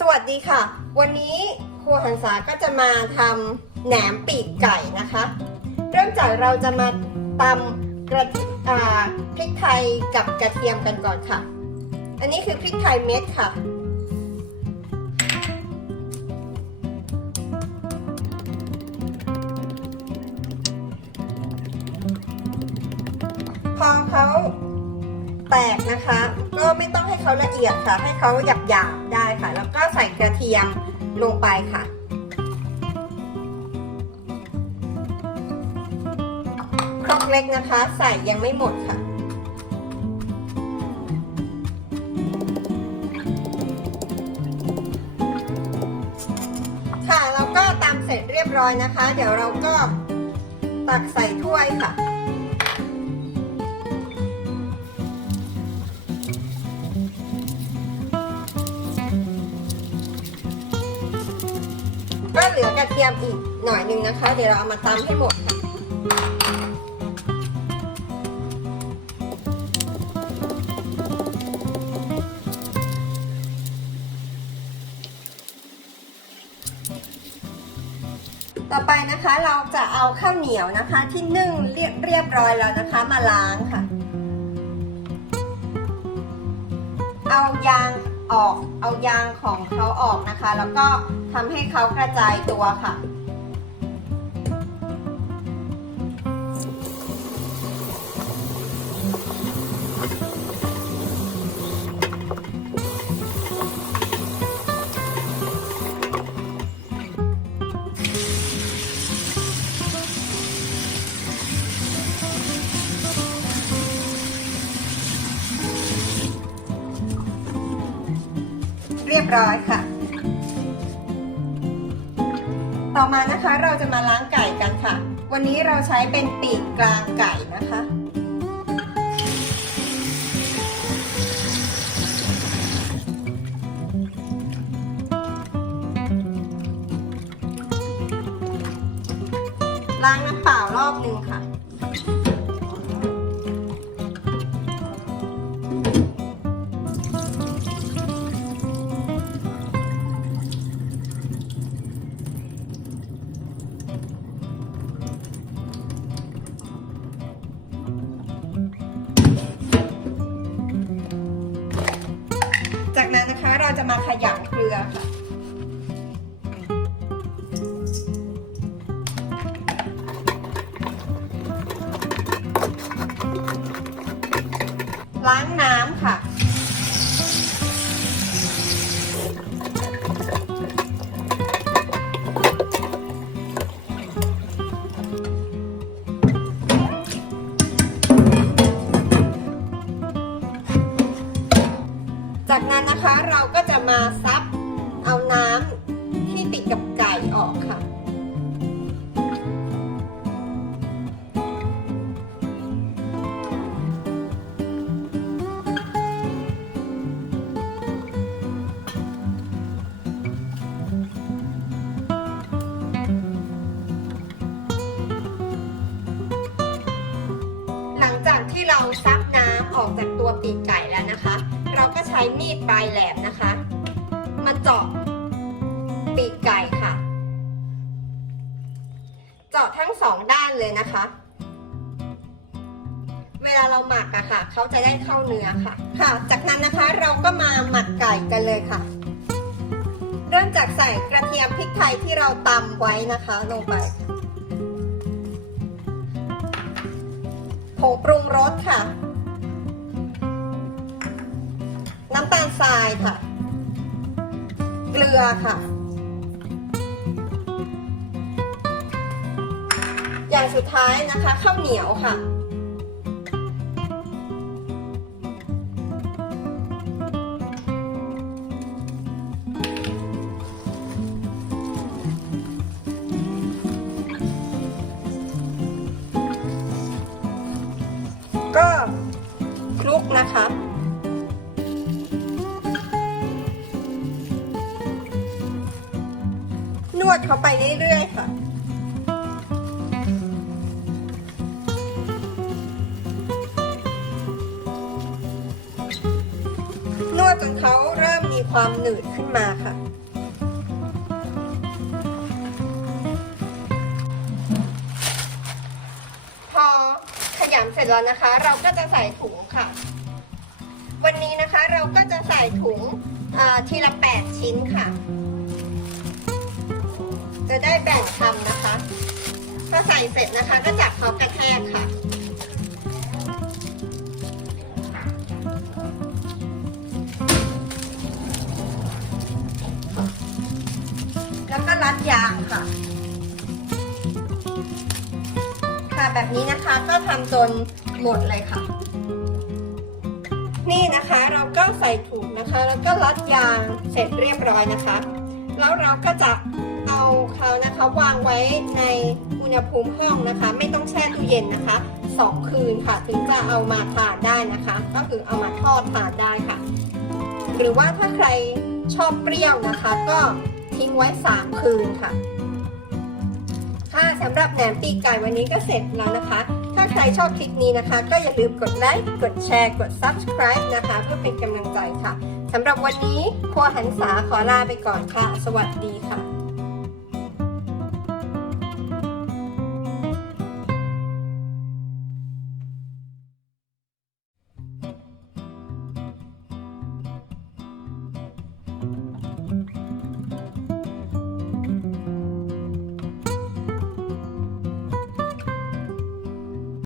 สวัสดีค่ะ วันนี้ครัวหันษาก็จะมาทำแหนมปีกไก่นะคะ เริ่มจากเราจะมาตำกระอ่าพริกไทยกับกระเทียมกันก่อนค่ะ อันนี้คือพริกไทยเม็ดค่ะ พอเขา แตกนะคะ ก็ไม่ต้องให้เขาละเอียดค่ะ ให้เขาหยาบหยาบๆได้ค่ะ แล้วก็ใส่กระเทียมลงไปค่ะ ครกเล็กนะคะ ใส่ยังไม่หมดค่ะค่ะแล้วก็ตามเสร็จเรียบร้อยนะคะ เดี๋ยวเราก็ตักใส่ถ้วยค่ะ เหลือกระเทียมอีกหน่อยนึงนะคะ เดี๋ยวเราเอามาตำให้หมดค่ะต่อไปนะคะเราจะเอาข้าวเหนียวนะคะที่นึ่งเรียบเรียบร้อยแล้วนะคะมาล้างค่ะ เอายางออกเอายางของเขาออกนะคะ แล้วก็ ทำให้เขากระจายตัวค่ะ เรียบร้อยค่ะ ต่อมานะคะเราจะมาล้างไก่กันค่ะ วันนี้เราใช้เป็นปีกกลางไก่นะคะ ล้างน้ำเปล่ารอบหนึ่งค่ะ จากนั้นนะคะเราจะมาขยำเกลือค่ะ ล้างน้ำค่ะ มาซับเอาน้ำที่ติดกับไก่ออกค่ะ หลังจากที่เราซับน้ำออกจากตัวปีกไก่แล้วนะคะ เราก็ใช้มีดปลายแหลม เจาะปีกไก่ค่ะ เจาะทั้งสองด้านเลยนะคะ เวลาเราหมักอะค่ะ เขาจะได้เข้าเนื้อค่ะ ค่ะ จากนั้นนะคะเราก็มาหมักไก่กันเลยค่ะ เริ่มจากใส่กระเทียมพริกไทยที่เราตำไว้นะคะ ลงไปผงปรุงรสค่ะ น้ำตาลทรายค่ะ เกลือค่ะ อย่างสุดท้ายนะคะข้าวเหนียวค่ะ วดเขาไปเรื่อยๆค่ะนวดจนเขาเริ่มมีความหนืดขึ้นมาค่ะ พอขยำเสร็จแล้วนะคะ เราก็จะใส่ถุงค่ะ วันนี้นะคะเราก็จะใส่ถุงทีละ 8 ชิ้นค่ะ ได้แบ่งทำนะคะพอใส่เสร็จนะคะก็จับเขากระแทกค่ะ แล้วก็รัดยางค่ะ ค่ะแบบนี้นะคะก็ทำจนหมดเลยค่ะ นี่นะคะเราก็ใส่ถุงนะคะ แล้วก็รัดยางเสร็จเรียบร้อยนะคะ แล้วเราก็จะ เขานะคะวางไว้ในอุณหภูมิห้องนะคะ ไม่ต้องแช่ตู้เย็นนะคะสองคืนค่ะ ถึงจะเอามาทานได้นะคะ ก็คือเอามาทอดทานได้ค่ะ หรือว่าถ้าใครชอบเปรี้ยวนะคะ ก็ทิ้งไว้ 3 คืนค่ะ ค่ะสำหรับแหนมปีกไก่วันนี้ก็เสร็จแล้วนะคะ ถ้าใครชอบคลิปนี้นะคะ ก็อย่าลืมกดไลค์กดแชร์กด subscribe นะคะ เพื่อเป็นกำลังใจค่ะสำหรับวันนี้ครัวหันษาขอลาไปก่อนค่ะ สวัสดีค่ะ